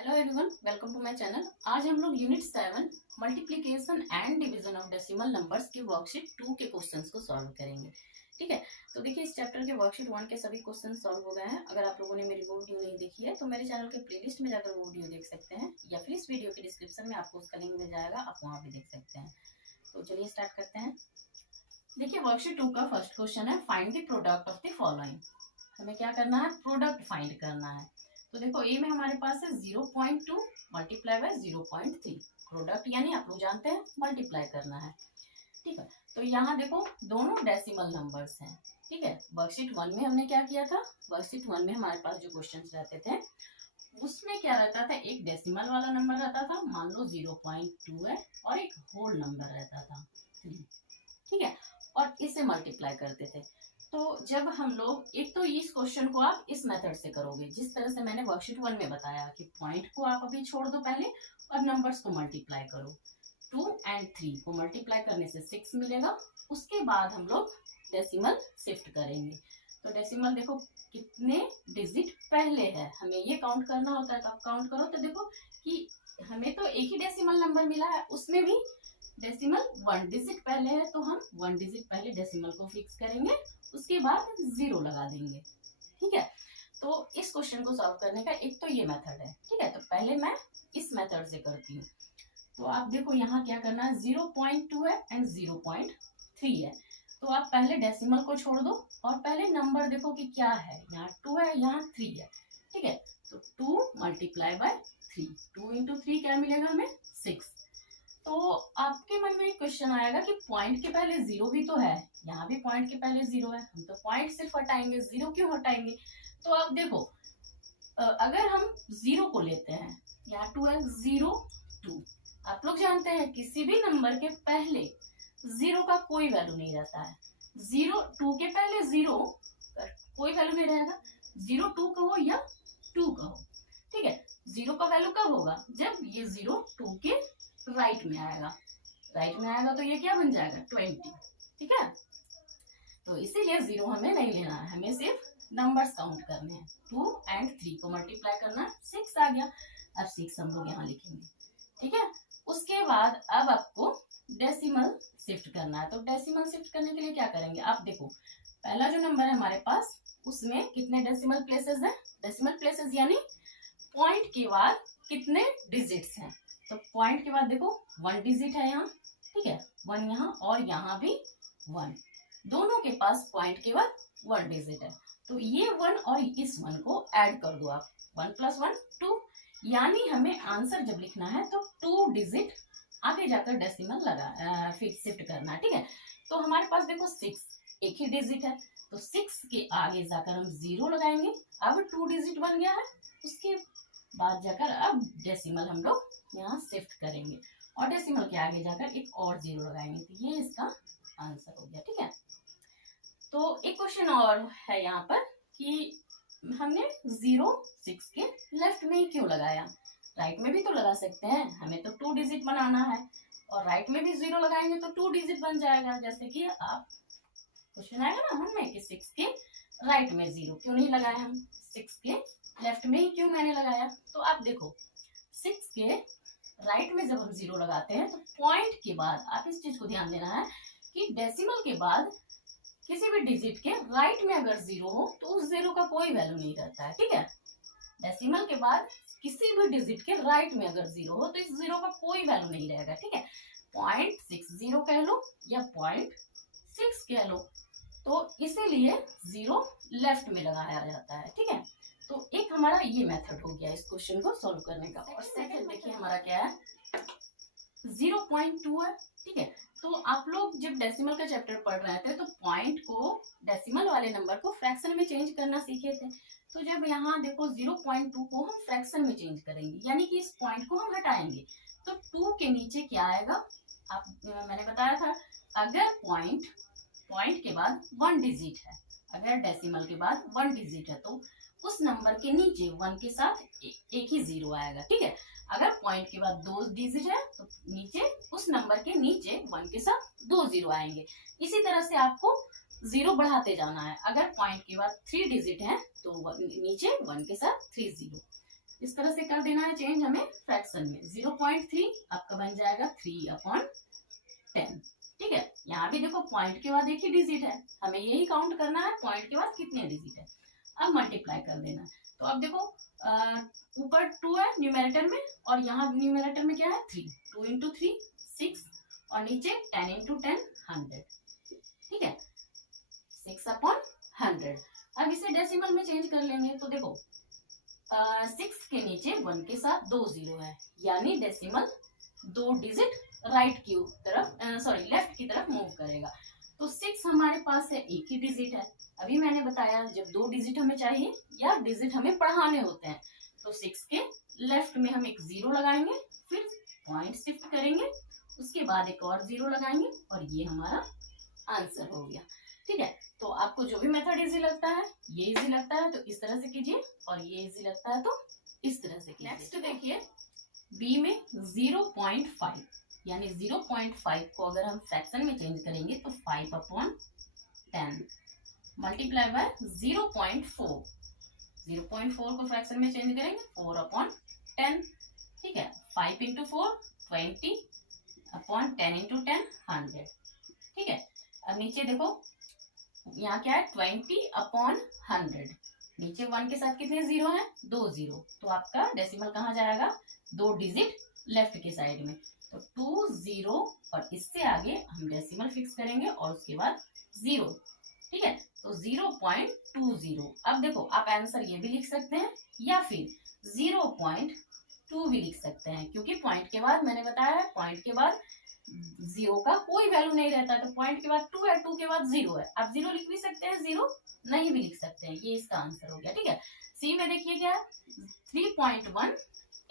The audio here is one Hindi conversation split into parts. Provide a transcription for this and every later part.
Hello everyone, welcome to my channel. आज हम लोग unit 7 multiplication and division of decimal numbers के वर्कशीट 2 के क्वेश्चंस को सॉल्व करेंगे। ठीक है, तो देखिए इस चैप्टर के वर्कशीट 1 के सभी क्वेश्चन सॉल्व हो गए हैं। अगर आप लोगों ने मेरी वो वीडियो नहीं देखी है तो मेरे चैनल के प्लेलिस्ट में जाकर वो वीडियो देख सकते हैं, या फिर इस वीडियो के डिस्क्रिप्शन में आपको उसका लिंक मिल जाएगा, आप वहाँ भी देख सकते हैं। तो चलिए स्टार्ट करते हैं। देखिए वर्कशीट 2 का फर्स्ट क्वेश्चन है, find the product of the following. हमें क्या करना है, प्रोडक्ट फाइंड करना है। तो देखो ए में हमारे पास है 0.2 मल्टीप्लाई बाय 0.3। प्रोडक्ट यानी आप लोग जानते हैं मल्टीप्लाई करना है। ठीक है, तो यहाँ देखो दोनों डेसिमल नंबर्स हैं। ठीक है, वर्कशीट 1 में हमने क्या किया था, वर्कशीट 1 में हमारे पास जो क्वेश्चंस रहते थे उसमें क्या रहता था, एक डेसिमल वाला नंबर रहता था, मान लो 0.2 है, और एक होल नंबर रहता था 3। ठीक है, और इसे मल्टीप्लाई करते थे। तो जब हम लोग एक तो इस क्वेश्चन को आप इस मेथड से करोगे जिस तरह से मैंने वर्कशीट 1 में बताया कि पॉइंट को आप अभी छोड़ दो पहले और नंबर्स को मल्टीप्लाई करो। 2 और 3 को मल्टीप्लाई करने से 6 मिलेगा। उसके बाद हम लोग डेसिमल शिफ्ट करेंगे। तो डेसिमल देखो कितने डिजिट पहले है, हमें ये काउंट करना होता है। तो आप काउंट करो तो देखो कि हमें तो एक ही डेसिमल नंबर मिला है, उसमें भी डेसिमल 1 डिजिट पहले है, तो हम 1 डिजिट पहले डेसिमल को फिक्स करेंगे, उसके बाद 0 लगा देंगे। ठीक है, तो इस क्वेश्चन को सॉल्व करने का एक तो ये मेथड है। ठीक है, तो पहले मैं इस मेथड से करती हूँ। तो आप देखो यहाँ क्या करना है, 0.2 है एंड 0.3 है। तो आप पहले डेसिमल को छोड़ दो और पहले नंबर देखो कि क्या है, यहाँ 2 है, यहाँ 3 है। ठीक है, तो 2 मल्टीप्लाई बाय 3, 2 इंटू 3 क्या मिलेगा हमें, 6। तो आपके मन में एक क्वेश्चन आएगा कि पॉइंट के पहले 0 भी तो है, यहाँ भी पॉइंट के पहले 0 है, हम तो पॉइंट सिर्फ हटाएंगे, 0 क्यों हटाएंगे। तो अब देखो अगर हम 0 को लेते हैं, यहाँ 2 है, 0 2। आप लोग जानते हैं किसी भी नंबर के पहले 0 का कोई वैल्यू नहीं रहता है। 0 2 के पहले 0 कोई वैल्यू नहीं रहेगा, 0 2 कहो या 2 कहो। ठीक है, 0 का वैल्यू कब होगा, जब ये 0 2 के राइट में आएगा। राइट में आएगा तो ये क्या बन जाएगा, 20। ठीक है, तो इसीलिए 0 हमें नहीं लेना है, हमें सिर्फ नंबर्स काउंट करने हैं। 2 और 3 को मल्टीप्लाई करना है, 6 आ गया। अब 6 हम लोग यहाँ लिखेंगे। ठीक है, उसके बाद अब आपको डेसिमल शिफ्ट करना है। तो डेसिमल शिफ्ट करने के लिए क्या करेंगे, आप देखो पहला जो नंबर है हमारे पास उसमें कितने डेसिमल प्लेसेस है, डेसिमल प्लेसेस यानी पॉइंट के बाद कितने डिजिट्स हैं। तो पॉइंट के बाद देखो 1 डिजिट है यहाँ। ठीक है, 1 यहाँ और यहाँ भी 1, दोनों के पास पॉइंट के बाद 1 डिजिट है। तो ये 1 और इस 1 को ऐड कर दो आप, 1 + 1 2, यानी हमें आंसर जब लिखना है तो 2 डिजिट आगे जाकर डेसिमल लगा फिर शिफ्ट करना है। ठीक है, तो हमारे पास देखो 6 एक ही डिजिट है, तो 6 के आगे जाकर हम 0 लगाएंगे। अब 2 डिजिट बन गया है, उसके बाद जाकर अब डेसिमल हम लोग यहाँ शिफ्ट करेंगे और डेसिमल के आगे जाकर एक और 0 लगाएंगे। तो ये इसका आंसर हो गया। ठीक है, तो एक क्वेश्चन और है यहाँ पर कि हमने 0 6 के लेफ्ट में ही क्यों लगाया, राइट में भी तो लगा सकते हैं, हमें तो 2 डिजिट बनाना है और राइट में भी 0 लगाएंगे तो 2 डिजिट बन जाएगा। जैसे कि आप क्वेश्चन आएगा ना मन में कि 6 के राइट में 0 क्यों नहीं लगाया, हम 6 के लेफ्ट में ही क्यों मैंने लगाया। तो आप देखो 6 के राइट में जब हम 0 लगाते हैं तो पॉइंट के बाद आप इस चीज को ध्यान देना है कि डेसिमल के बाद किसी भी डिजिट के राइट में अगर 0 हो तो उस 0 का कोई वैल्यू नहीं रहता है। ठीक है, डेसिमल के बाद किसी भी डिजिट के राइट में अगर 0 हो तो इस 0 का कोई वैल्यू नहीं रहेगा। ठीक है, 0.60 कह लो या 0.6 कह लो, तो इसीलिए 0 लेफ्ट में लगाया जाता है। ठीक है, तो एक हमारा ये मेथड हो गया इस क्वेश्चन को सॉल्व करने का। और सेकंड देखिए हमारा क्या है, 0.2 है। ठीक है, तो आप लोग जब डेसिमल का चैप्टर पढ़ रहे थे तो पॉइंट को डेसिमल वाले नंबर को फ्रैक्शन में चेंज करना सीखे थे। तो जब यहाँ देखो 0.2 को हम फ्रैक्शन में चेंज करेंगे, यानी कि इस पॉइंट को हम हटाएंगे, तो 2 के नीचे क्या आएगा, आप मैंने बताया था अगर पॉइंट के बाद 1 डिजिट है, अगर डेसिमल के बाद 1 डिजिट है तो उस नंबर के नीचे 1 के साथ एक ही 0 आएगा। ठीक है, अगर पॉइंट के बाद 2 डिजिट है तो नीचे उस नंबर के नीचे 1 के साथ 2 0 आएंगे। इसी तरह से आपको 0 बढ़ाते जाना है। अगर पॉइंट के बाद 3 डिजिट है तो नीचे 1 के साथ 3 0। इस तरह से कर देना है चेंज हमें फ्रैक्शन में। 0.3 आपका बन जाएगा 3/10। ठीक है, यहाँ भी देखो पॉइंट के बाद एक ही डिजिट है, हमें यही काउंट करना है पॉइंट के बाद कितने डिजिट है। अब मल्टीप्लाई कर देना। तो अब देखो ऊपर 2 है न्यूमरेटर में और यहाँ न्यूमरेटर में क्या है 3। 2 × 3 6 और नीचे 10 × 10 100। ठीक है, 6/100। अब इसे डेसिमल में चेंज कर लेंगे। तो देखो 6 के नीचे 1 के साथ 2 0 है, यानी डेसिमल 2 डिजिट राइट की तरफ लेफ्ट की तरफ मूव करेगा। तो 6 हमारे पास है, एक ही डिजिट है। अभी मैंने बताया जब 2 डिजिट हमें चाहिए या डिजिट हमें बढ़ाने होते हैं तो 6 के लेफ्ट में हम एक 0 लगाएंगे, फिर पॉइंट शिफ्ट करेंगे, उसके बाद एक और 0 लगाएंगे और ये हमारा आंसर हो गया। ठीक है, तो आपको जो भी मेथड इजी लगता है, ये इजी लगता है तो इस तरह से कीजिए और ये इजी लगता है तो इस तरह से कीजिए। नेक्स्ट देखिए बी में 0.5 यानी 0.5 को अगर हम फ्रैक्शन में चेंज करेंगे तो 5/10 मल्टीप्लाई बाय 0.4। 0.4 को फ्रैक्शन में चेंज करेंगे 4/10। ठीक है, 5 × 4 20/10 × 10 100। ठीक है, अब नीचे देखो यहाँ क्या है 20/100। नीचे 1 के साथ कितने 0 है 2 0, तो आपका डेसिमल कहाँ जाएगा 2 डिजिट लेफ्ट के साइड में। तो 2 0 और इससे आगे हम डेसिमल फिक्स करेंगे और उसके बाद 0। ठीक है, तो 0.20। अब देखो आप आंसर ये भी लिख सकते हैं या फिर 0.2 भी लिख सकते हैं, क्योंकि पॉइंट के बाद मैंने बताया है पॉइंट के बाद 0 का कोई वैल्यू नहीं रहता है। तो पॉइंट के बाद 2 है, 2 के बाद 0 है, आप 0 लिख भी सकते हैं, 0 नहीं भी लिख सकते हैं। ये इसका आंसर हो गया। ठीक है, सी में देखिए क्या है 3.1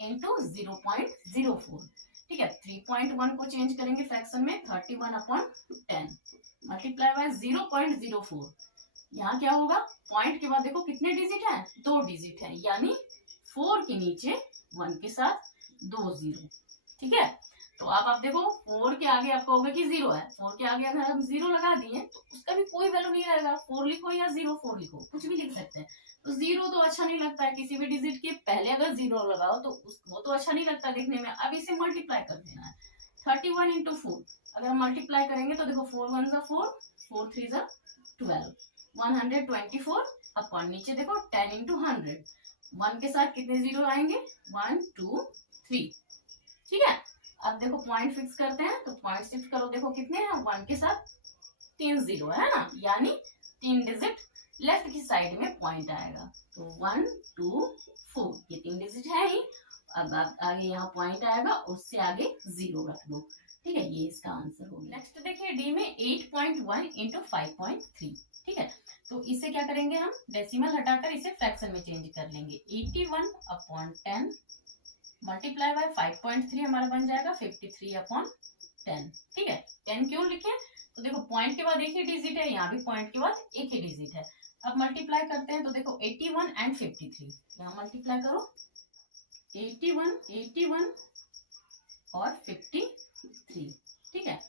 × 0.04। ठीक है, 3.1 को चेंज करेंगे फ्रैक्शन में 31/10 मल्टीप्लाई बाय 0.04। यहाँ क्या होगा पॉइंट के बाद देखो कितने डिजिट है 2 डिजिट है, यानी 4 के नीचे 1 के साथ 2 0। ठीक है, तो आप देखो 4 के आगे आपका होगा कि 0 है, 4 के आगे अगर हम 0 लगा दिए तो उसका भी कोई वैल्यू नहीं रहेगा। 4 लिखो या 0.4 लिखो, कुछ भी लिख सकते हैं। तो 0 तो अच्छा नहीं लगता है, किसी भी डिजिट के पहले अगर 0 लगाओ तो वो तो अच्छा नहीं लगता देखने में। अब इसे मल्टीप्लाई कर देना है 31 × 4। अगर मल्टीप्लाई करेंगे तो देखो 4 1 = 4, 4 3 = 12, 124 अपॉन नीचे देखो 10 × 100। 1 के साथ कितने 0 आएंगे 1 2 3। ठीक है, अब देखो पॉइंट फिक्स करते हैं तो पॉइंट शिफ्ट करो, देखो कितने हैं 1 के साथ 3 0 है ना, यानी 3 डिजिट लेफ्ट की साइड में पॉइंट आएगा। तो 1 2 4 ये 3 डिजिट है ही। अब आगे यहाँ पॉइंट आएगा, उससे आगे 0 रख दो। ठीक है, ये इसका आंसर हो गया। नेक्स्ट देखिए डी में 8.1 × 5.3। ठीक है, तो इसे क्या करेंगे हम डेसिमल हटाकर इसे फ्रैक्शन में चेंज कर लेंगे। 81/10 मल्टीप्लाई बाय 5.3 हमारा बन जाएगा 53/10। ठीक है, 10 क्यों लिखे तो देखो पॉइंट के बाद एक ही डिजिट है, यहाँ भी पॉइंट के बाद एक ही डिजिट है। अब मल्टीप्लाई करते हैं तो देखो 81 एंड 53 यहाँ मल्टीप्लाई करो 81 और 53। ठीक है,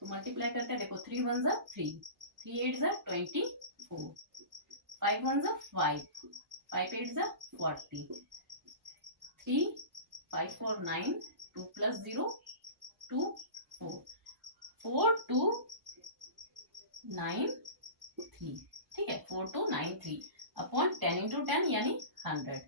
तो मल्टीप्लाई करते हैं देखो 3 1 = 3, 3 8 = 24, 5 1 = 5, 5 8 = 40, 3 5 4 9, 2 + 0 2 4, 4 2 9 3। ठीक है, 4 2 9 3 अपॉन 10 × 10 यानी 100।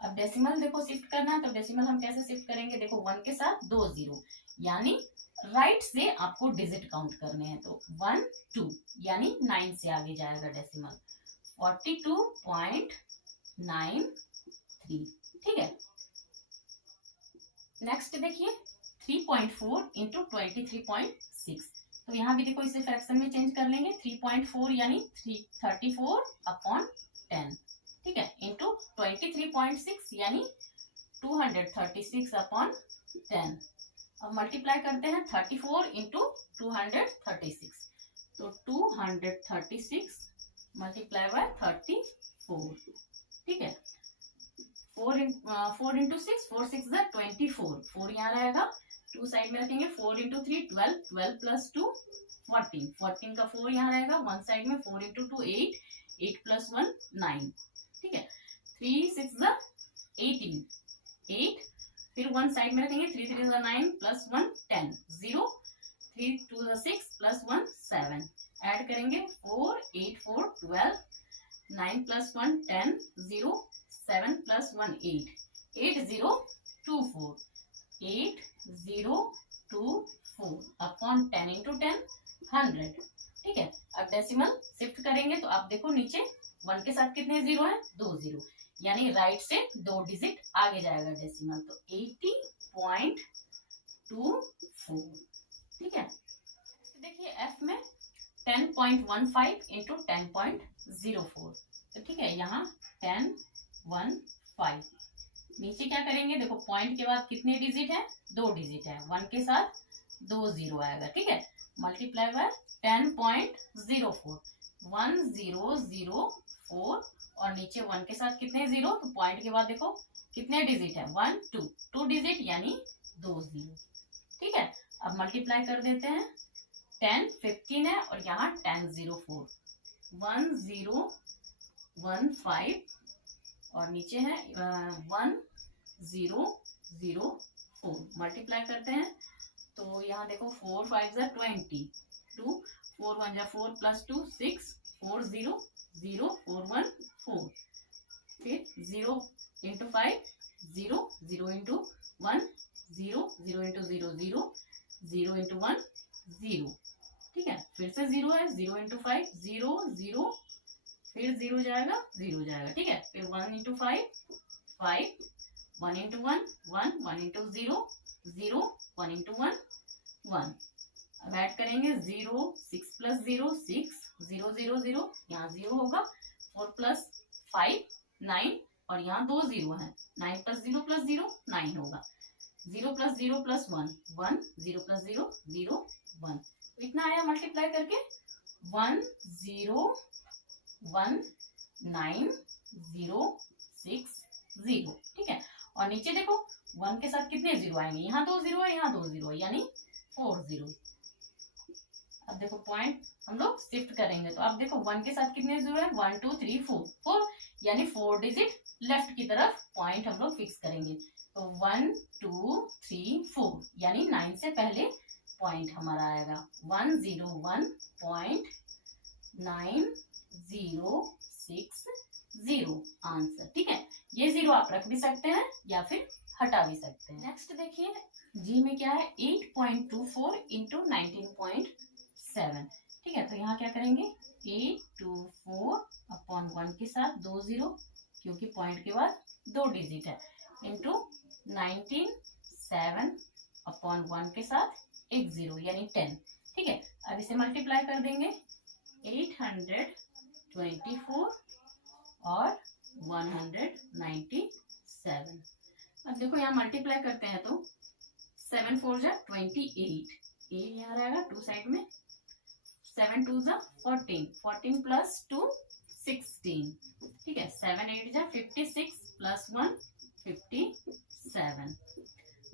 अब डेसिमल देखो शिफ्ट करना है तो डेसिमल हम कैसे शिफ्ट करेंगे, देखो 1 के साथ 2 0, यानी राइट से आपको डिजिट काउंट करने हैं। तो 1 2 यानी 9 से आगे जाएगा डेसिमल 42.93। ठीक है, नेक्स्ट देखिए 3.4 × 23.6। तो यहाँ भी देखो इसे फ्रैक्शन में चेंज कर लेंगे 3.4 यानी 34/10। ठीक है, इंटू 23.6 यानी 236/10। अब मल्टीप्लाई करते हैं 34 × 236, तो 236 मल्टीप्लाई बाय 34। ठीक है, 4 × 6 4 6 = 24, 4 यहाँ रहेगा, 2 साइड में रखेंगे, 4 × 3 12, 12 + 2 14, 14 का 4 यहाँ रहेगा, 1 साइड में, 4 × 2 8, 8 + 1 9। ठीक है, 3 6 = 18, 8, फिर 1 साइड में रखेंगे, 3 3 9 प्लस 1 10, 0, 3 2 6 प्लस 1 7, ऐड करेंगे 4 8 4 12, 9 प्लस 1 10, 0, 7 प्लस 1 8, 8 0 2 4, 8 0 2 4 अपॉन 10 इंटू 10 100। ठीक है, अब डेसिमल शिफ्ट करेंगे तो आप देखो नीचे 1 के साथ कितने जीरो है, 2 जीरो, यानी राइट से 2 डिजिट आगे जाएगा डेसिमल, तो 80.24। ठीक है, देखिए एफ में 10.15 इंटू 10.04, तो ठीक है यहाँ 10.15, नीचे क्या करेंगे, देखो पॉइंट के बाद कितने डिजिट है, 2 डिजिट है, 1 के साथ 2 जीरो आएगा। ठीक है, मल्टीप्लाई बाय 10.04, 1004, और नीचे 1 के साथ कितने जीरो, तो पॉइंट के बाद देखो कितने डिजिट है, 1 2, 2 डिजिट यानी 2 जीरो। ठीक है, अब मल्टीप्लाई कर देते हैं, 10 15 है और यहाँ 1004, 1015 और नीचे है 1004, मल्टीप्लाई करते हैं तो यहाँ देखो 4 5 जा 20, 2 4 1 जा 4 प्लस 2 6, 4 0 0 4 1 4, फिर 0 इंटू 5 0, 0 इंटू 1 0, 0 इंटू 0 0, 0 इंटू 1 0। ठीक है, फिर से 0 है, 0 इंटू 5 0 0, फिर 0 जाएगा 0 जाएगा। ठीक है, फिर 1 इंटू 5 5, 1 इंटू 1 1, 1 इंटू 0 0, 1 इंटू 1 1। अब ऐड करेंगे 0 6 प्लस 0 6, 0 0 0, यहाँ 0 होगा, 4 प्लस 5 9, और यहाँ 2 0 है, 9 प्लस 0 प्लस 0 9 होगा, 0 प्लस 0 प्लस 1 1, 0 प्लस 0 0 1, इतना आया मल्टीप्लाई करके 1 0 1 9 0 6 0। ठीक है, और नीचे देखो 1 के साथ कितने जीरो आएंगे, यहाँ 2 जीरो है, यहाँ 2 जीरो है, यानी 4 जीरो। अब देखो पॉइंट हम लोग शिफ्ट करेंगे तो अब देखो 1 के साथ कितने जीरो है, 1 2 3 4 4, यानी 4 डिजिट लेफ्ट की तरफ पॉइंट हम लोग फिक्स करेंगे, तो 1 2 3 4, यानी 9 से पहले पॉइंट हमारा आएगा 101.9060 आंसर। ठीक है, ये जीरो आप रख भी सकते हैं या फिर हटा भी सकते हैं। नेक्स्ट देखिए जी में क्या है, 8.24 इंटू 19.7। ठीक है, तो यहाँ क्या करेंगे, 824 अपॉन 1 के साथ 2 जीरो, क्योंकि पॉइंट के बाद 2 डिजिट है, इंटू 19.7 अपॉन 1 के साथ 1 जीरो यानी 10। ठीक है, अब इसे मल्टीप्लाई कर देंगे, 824 और 197। अब देखो यहाँ मल्टीप्लाई करते हैं तो 7 4 जा 28, 8 यहाँ रहेगा 2 साइड में, 7 2 जा 14, 14 प्लस 2 16। ठीक है, 7 8 जा 56 प्लस 1 57,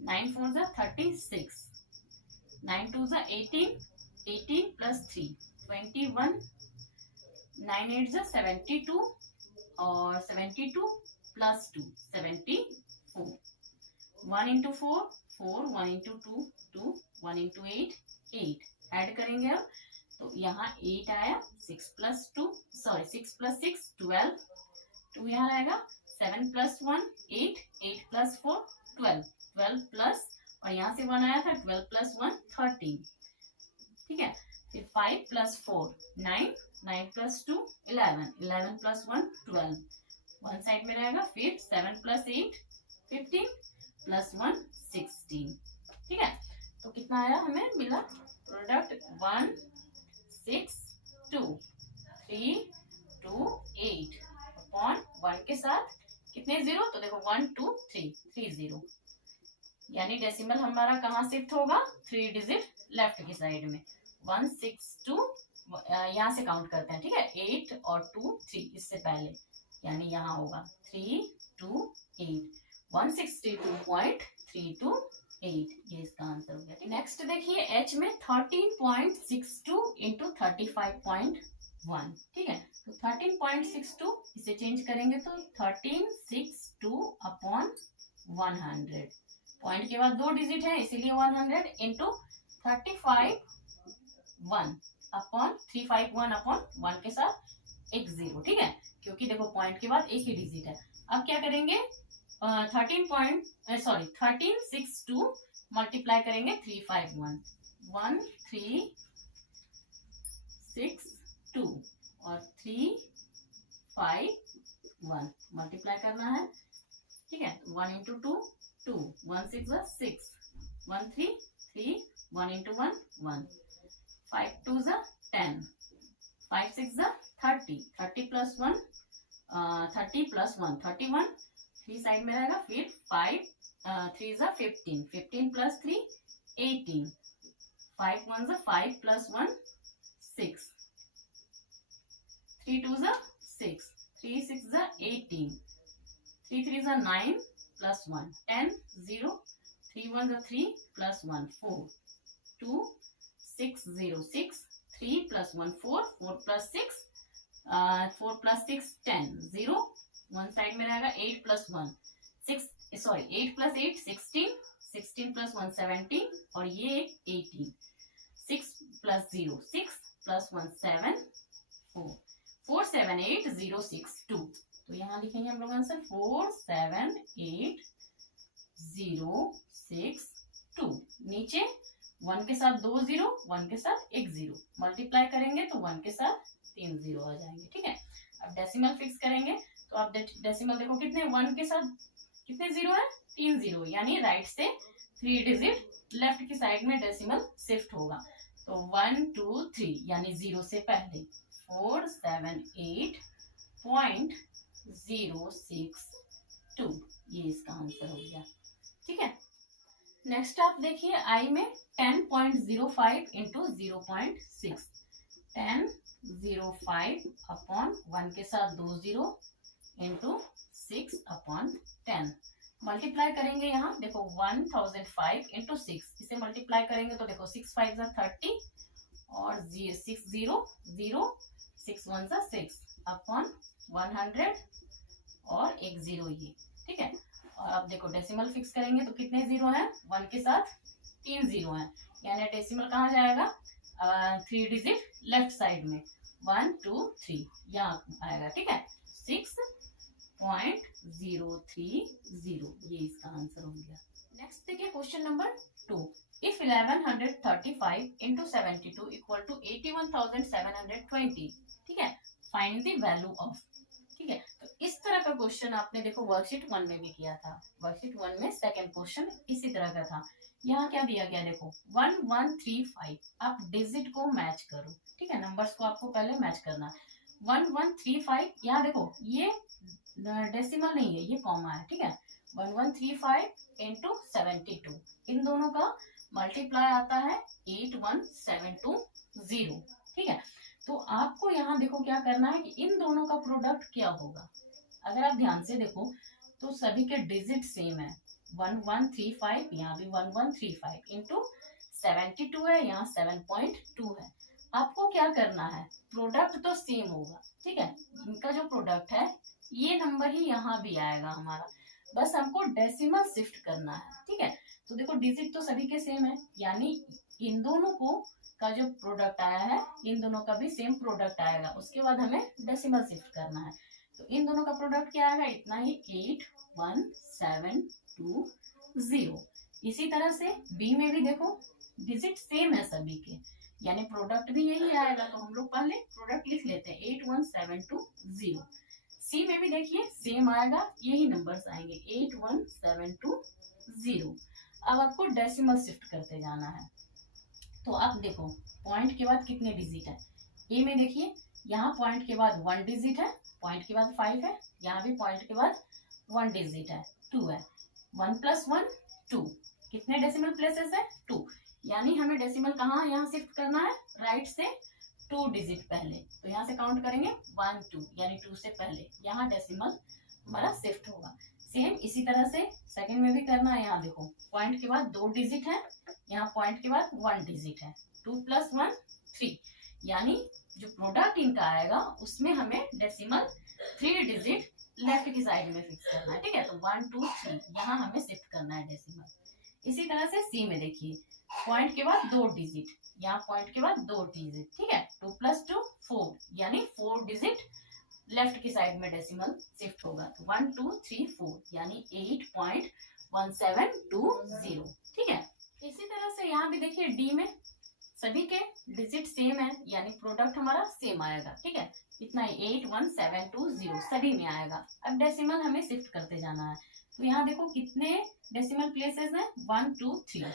9 4 जा 36, 9 2 जा 18, 18 प्लस 3 21, 9 8 जा 72 और 72 plus 2 74, 1 into 4 4, 1 into 2 2, 1 into 8 8, add करेंगे अब तो यहाँ 8 आया, 6 प्लस 2 सॉरी 6 प्लस 6 12, 2 यहाँ रहेगा, 7 प्लस 1 8, 8 प्लस 4 12, 12 प्लस और यहाँ से 1 आया था, 12 प्लस 1 13। ठीक है, फिर 5 प्लस 4 9, 9 प्लस 2 11, 11 प्लस 1 12, 1 साइड में रहेगा, फिर 7 प्लस 8 15 प्लस 1 16। ठीक है, तो कितना आया हमें मिला प्रोडक्ट 162.328 अपॉन 1 के साथ कितने जीरो, तो देखो 1 2 3 3 जीरो, यानी डेसिमल हमारा कहाँ शिफ्ट होगा, 3 डिजिट लेफ्ट की साइड में, 162 यहाँ से काउंट करते हैं। ठीक है, 8 और 2 3 इससे पहले, यानी यहाँ होगा 328, 162.328, ये इसका आंसर हो गया। नेक्स्ट देखिए एच में 13.62 इंटू 35.0, 1, ठीक है। तो 13.62 इसे चेंज करेंगे तो 1362 अपॉन 100, पॉइंट के बाद 2 डिजिट है इसीलिए 100 इंटू 35 1 अपॉन 351 अपॉन 1 के साथ एक 0, ठीक है, क्योंकि देखो पॉइंट के बाद एक ही डिजिट है। अब क्या करेंगे 1362 मल्टीप्लाई करेंगे 351 1362 और 351 मल्टीप्लाई करना है, ठीक है। 1 into 2 2 1 6 6 1 3 3 1 into 1 1 5 2 10 5 6 30 30 plus 1 30 plus 1 31, 3 side में रहेगा, फिर 5 3 15 15 plus 3 18 5 1 5 plus 1 6 3 2 6 3 6 18 3 3 9 plus 1 10 0 3 1 3 plus 1 4 2 6 0 6 3 plus 1 4 4 plus 6 4 plus 6 10 0 1 side में रहेगा 8 प्लस 1 6 सॉरी 8 प्लस 8 16 16 प्लस 1 17 और ये 18 6 प्लस 0 6 प्लस 1 7 4 4 7 8 0 6 2। तो यहाँ लिखेंगे हम लोग आंसर 4 7 8 0 6 2। नीचे 1 के साथ 2 0 1 के साथ एक 0 मल्टीप्लाई करेंगे तो 1 के साथ 3 0 आ जाएंगे, ठीक है। अब डेसिमल फिक्स करेंगे तो आप डेसिमल देखो कितने 1 के साथ कितने 0 है 3 0, यानी राइट से 3 डिजिट लेफ्ट की साइड में डेसिमल शिफ्ट होगा। तो 1 2 3 यानी 0 से पहले 478.062, ये इसका आंसर हो गया, ठीक है। नेक्स्ट आप देखिए आई में 10.05 इंटू 0.6 10.05 अपॉन 1 के साथ 2 0 इंटू 6 अपॉन 10 मल्टीप्लाई करेंगे। यहाँ देखो 1005 इंटू 6 इसे मल्टीप्लाई करेंगे तो देखो 6 5 30 और 6 0 0 6 1 6 अपॉन 100 और एक 0 ये, ठीक है। और अब देखो डेसिमल फिक्स करेंगे तो कितने 0 हैं 1 के साथ 3 0 हैं, यानी डेसिमल कहाँ जाएगा 3 डिजिट लेफ्ट साइड में 1 2 3 यहाँ आएगा, ठीक है। 6.030 ये इसका आंसर हो गया। नेक्स्ट देखिए question number 2, if 1135 into 72 equal to 81,720, ठीक है, फाइंड द वैल्यू ऑफ, ठीक है। तो इस तरह का क्वेश्चन आपने देखो वर्कशीट 1 में भी किया था, वर्कशीट 1 में सेकंड क्वेश्चन इसी तरह का था। यहाँ क्या दिया गया देखो 1135, आप डिजिट को मैच करो, ठीक है, नंबर्स को आपको पहले मैच करना। 1135 यहाँ देखो ये डेसिमल नहीं है ये कॉमा है, ठीक है। 1135 इंटू 72 इन दोनों का मल्टीप्लाई आता है 81,720, ठीक है। तो आपको यहाँ देखो क्या करना है कि इन दोनों का प्रोडक्ट क्या होगा। अगर आप ध्यान से देखो तो सभी के डिजिट सेम है, 1135 यहाँ भी 1135 इंटू 72 है, यहाँ 7.2 है। आपको क्या करना है प्रोडक्ट तो सेम होगा, ठीक है, इनका जो प्रोडक्ट है ये नंबर ही यहाँ भी आएगा हमारा, बस हमको डेसिमल शिफ्ट करना है, ठीक है। तो देखो डिजिट तो सभी के सेम है, यानी इन दोनों को का जो प्रोडक्ट आया है इन दोनों का भी सेम प्रोडक्ट आएगा, उसके बाद हमें डेसिमल शिफ्ट करना है। तो इन दोनों का प्रोडक्ट क्या आएगा इतना ही 81,720। इसी तरह से बी में भी देखो डिजिट सेम है सभी के, यानी प्रोडक्ट भी यही आएगा, तो हम लोग पहले प्रोडक्ट लिख लेते हैं 81,720। सी में भी देखिए सेम आएगा, यही नंबर्स आएंगे 81,720। अब आपको डेसिमल शिफ्ट करते जाना है। तो आप देखो पॉइंट के बाद कितने डिजिट है, ए में देखिए यहाँ पॉइंट के बाद 1 डिजिट है, पॉइंट के बाद 5 है, यहाँ भी पॉइंट के बाद 1 डिजिट है 2 है, 1 + 1 2, कितने डेसिमल प्लेसेस है 2, यानी हमें डेसिमल कहाँ यहाँ शिफ्ट करना है राइट से 2 डिजिट पहले, तो यहाँ से काउंट करेंगे 1 2 यानी 2 से पहले यहाँ डेसिमल हमारा शिफ्ट होगा। सेम इसी तरह से सेकंड में भी करना है। यहाँ देखो पॉइंट के बाद 2 डिजिट है, यहाँ पॉइंट के बाद 1 डिजिट है, 2 + 1 3, यानी जो प्रोडक्ट इनका आएगा उसमें हमें डेसिमल 3 डिजिट लेफ्ट की साइड में फिक्स करना है। ठीक है, तो 1 2 3 यहाँ हमें शिफ्ट करना है डेसिमल। इसी तरह से सी में देखिए, पॉइंट के बाद 2 डिजिट, यहाँ पॉइंट के बाद 2 डिजिट। ठीक है, 2 + 2 4, यानी 4 डिजिट लेफ्ट की साइड में डेसिमल शिफ्ट होगा। तो 1 2 3 4 यानी 8.1720। ठीक है, इसी तरह से यहाँ भी देखिए डी में सभी के डिजिट सेम है, यानी प्रोडक्ट हमारा सेम आएगा। ठीक है, इतना ही 81720 सभी में आएगा। अब डेसिमल हमें शिफ्ट करते जाना है। तो यहाँ देखो कितने डेसिमल प्लेसेस हैं, 1 2 3 है,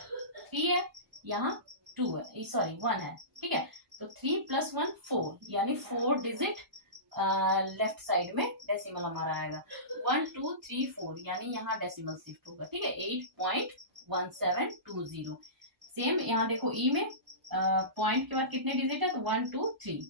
यहाँ 2 है, सॉरी 1 है। ठीक है, तो 3 + 1 4 यानी 4 डिजिट लेफ्ट साइड में डेसिमल हमारा आएगा। 1 2 3 4 यानी यहाँ डेसिमल शिफ्ट होगा। ठीक है, 8.1720। सेम यहाँ देखो ई में पॉइंट के बाद कितने डिजिट है, तो 1 2 3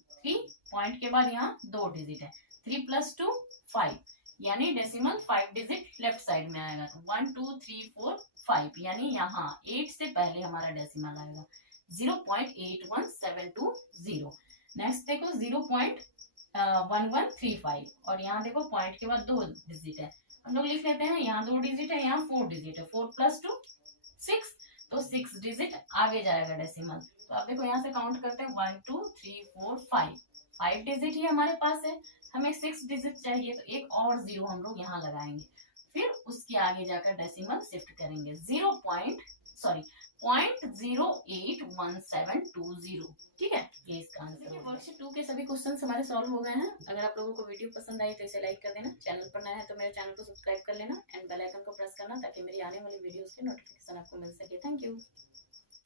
पॉइंट के बाद यहाँ 2 डिजिट है, 3 + 2 5 यानी डेसिमल 5 डिजिट लेफ्ट साइड में आएगा। तो 1 2 3 4 5 यानी यहाँ 8 से पहले हमारा डेसिमल आएगा 0.81720। नेक्स्ट देखो 0.1135 और यहाँ देखो पॉइंट के बाद 2 डिजिट है, हम लोग लिख लेते हैं, यहाँ 2 डिजिट है, यहाँ 4 डिजिट है, 4 + 2 6, तो 6 डिजिट आगे जाएगा डेसिमल। तो आप देखो यहाँ से काउंट करते हैं 1 2 3 4 5 डिजिट ही हमारे पास है, हमें 6 डिजिट चाहिए, तो एक और 0 हम लोग यहाँ लगाएंगे, फिर उसके आगे जाकर डेसिमल शिफ्ट करेंगे 0.081720। ठीक है, ये इसका आंसर है। वर्कशीट 2 के सभी क्वेश्चन हमारे सॉल्व हो गए हैं। अगर आप लोगों को वीडियो पसंद आई तो इसे लाइक कर देना, चैनल पर नया है तो मेरे चैनल को सब्सक्राइब कर लेना एंड बेल आइकन को प्रेस करना ताकि मेरी आने वाली वीडियोस के नोटिफिकेशन आपको मिल सके। Thank you.